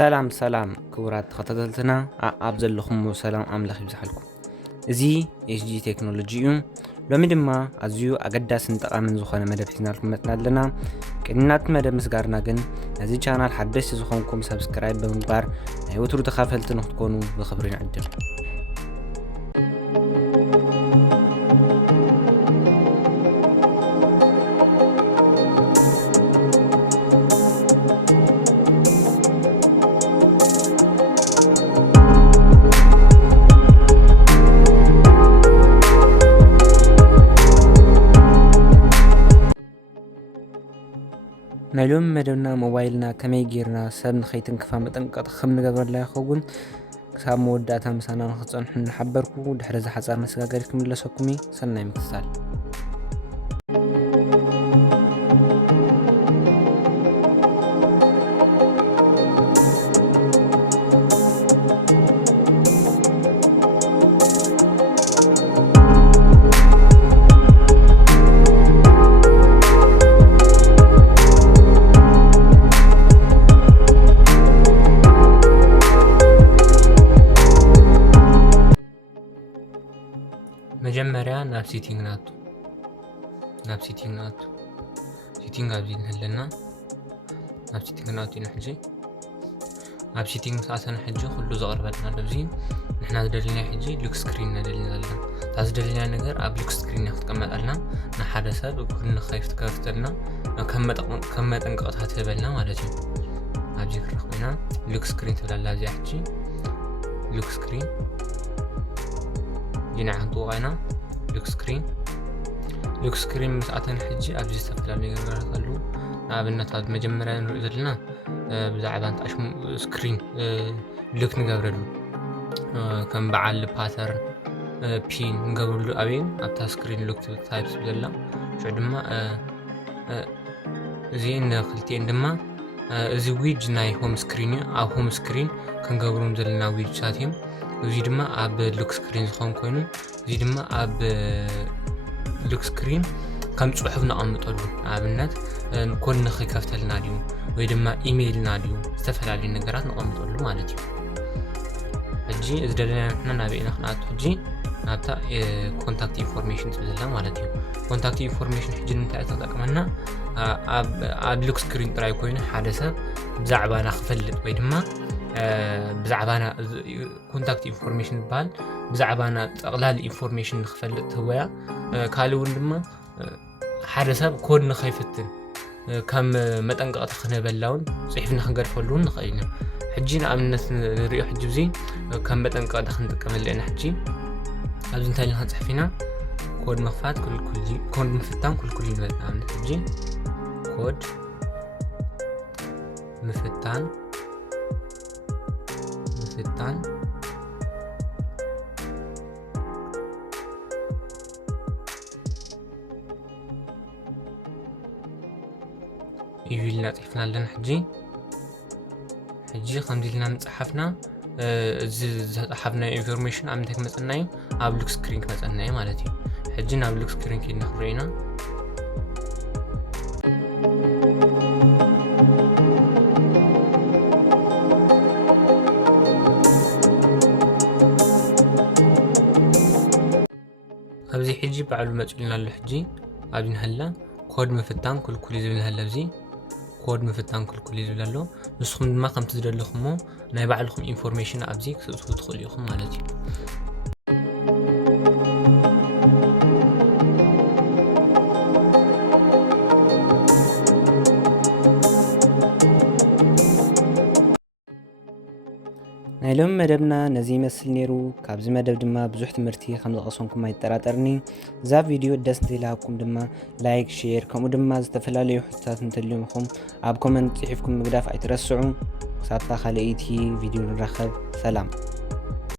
ሰላም ክቡራት ተኸታተልትና ኣብ ዘለኹም ሰላም ኣምላኽ ይብዛሓልኩም። እዚ ኤችጂ ቴክኖሎጂ እዩ። ሎሚ ድማ ኣዝዩ ኣገዳስን ጠቓምን ዝኾነ መደብ ሒዝናልኩም መጥና ኣለና። ቅድሚናት መደብ ምስጋርና ግን ነዚ ቻናል ሓደስቲ ዝኾንኩም ሰብስክራይብ ብምግባር ናይ ወትሩ ተኻፈልቲ ንኽትኮኑ ብኽብሪ ንዕድም። ናይሎም መደብና ሞባይልና ከመይ ጌርና ሰብ ንኸይትንክፋ መጠንቀቕ ከም ንገብረላ ይኸውን ክሳብ መወዳእታ ምሳና ንኽፀንሑ ንሓበርኩ ድሕሪ ዝሓፃር መሰጋገሪ ክምለሰኩም ሰናይ ምክትታል። መጀመሪያ ናብ ሴቲንግ ናቱ ሴቲንግ ኣብዚ ንህለና ናብ ሴቲንግ ናቱ ንሕጂ ኣብ ሴቲንግ ሰዓተና ሕጂ ኩሉ ዘቕርበልና ኣብዚ ንሕና ዝደልኛ ሕጂ ሉክ ስክሪን ነደልና ዘለና እታ ዝደልኛ ነገር ኣብ ሉክ ስክሪን ክትቀመጠልና ንሓደ ሰብ ኩሉ ኸይፍት ከፍተልና ከም መጠንቀቕታ ትህበልና ማለት እዩ። ኣብዚ ክረኽብ ኢና ሉክ ስክሪን ትብላላ እዚኣ ሕጂ ሉክ ስክሪን ዲና ሓንጥዋይና ሉክ ስክሪን መስኣተን ሕጂ ኣብዚ ዝተፈላለዩ ነገራት ኣሉ። ንኣብነት ኣብ መጀመርያ ንሪኦ ዘለና ብዛዕባ እንተኣሽሙ ስክሪን ሉክ ንገብረሉ ከም በዓል ፓተርን ፒን ንገብረሉ ኣብን ኣብታ ስክሪን ሉክ ታይፕስ ዘላ ሽዑ ድማ እዚአን ክልቲአን ድማ እዚ ዊጅ ናይ ሆም ስክሪን እዩ። ኣብ ሆም ስክሪን ክንገብሮም ዘለና ዊጅታት እዮም። እዚ ድማ ኣብ ሉክ ስክሪን ዝኸውን ኮይኑ እዚ ድማ ኣብ ሉክ ስክሪን ከም ጽሑፍ ነቐምጠሉ ንኣብነት ኮድ ንኸይከፍተልና ድዩ ወይ ድማ ኢሜይልና ድዩ ዝተፈላለዩ ነገራት ነቐምጠሉ ማለት እዩ። ሕጂ እዚ ደለና ንሕና ናብኢና ክንኣቱ ሕጂ ናብታ ኮንታክት ኢንፎርሜሽን ትብዘላ ማለት እዩ። ኮንታክት ኢንፎርሜሽን ሕጂ ንምንታይ ተጠቅመና ኣብ ሉክ ስክሪን ጥራይ ኮይኑ ሓደ ሰብ ብዛዕባና ክፈልጥ ወይ ድማ ብዛዕባና ኮንታክት ኢንፎርሜሽን ይባሃል ብዛዕባና ጠቕላሊ ኢንፎርሜሽን ንኽፈልጥ ትወያ ካልእ እውን ድማ ሓደ ሰብ ኮድ ንኸይፍትን ከም መጠንቀቕቲ ክንበላ እውን ፅሒፍና ክንገድፈሉ እውን ንኽእል ኢና። ሕጂ ንኣብነት ንሪኦ ሕጂ እዚ ከም መጠንቀቕቲ ክንጥቀመሉ ኢና። ሕጂ ኣብዚ እንታይ ኢልና ክንፅሕፍ ኢና ኮድ ምኽፋት ኮድ ምፍታን ኩልኩል ይበል። ንኣብነት ሕጂ ኮድ ምፍታን ኢልና ፅሒፍና ኣለና። ሕጂ ከምዚ ኢልና ምፅሓፍና እዚ ዝፀሓፍና ኢንፎርሜሽን ኣብ ምንታይ ክመፀና እዩ ኣብ ሉክ ስክሪን ክመፀና እዩ ማለት እዩ። ሕጂ ናብ ሉክ ስክሪን ከይድና ክንሪኦ ኢና ኣብዚ ሕጂ ባዕሉ መፅልና ኣሎ። ሕጂ ኣብዚ ንህላ ኮድ ምፍታን ኩልኩል ዝብል ንህላ ኣብዚ ኮድ ምፍታን ኩልኩል ዝብል ኣሎ። ንስኹም ድማ ከምቲ ዝደለኹሞ ናይ ባዕልኹም ኢንፎርሜሽን ኣብዚ ክትእትዉ ትኽእሉ ኢኹም ማለት እዩ። ናይ ሎሚ መደብና ነዚ ይመስል ነይሩ። ካብዚ መደብ ድማ ብዙሕ ትምህርቲ ከም ዝቐሰምኩም ኣይጠራጠርኒ። እዛ ቪድዮ ደስ እንተኢልኩም ድማ ላይክ፣ ሼር ከምኡ ድማ ዝተፈላለዩ ሕቶታት እንተልዩምኹም ኣብ ኮመንት ፅሒፍኩም ምግዳፍ ኣይትረስዑ። ክሳብታ ካልአይቲ ቪድዮ ንራኸብ። ሰላም።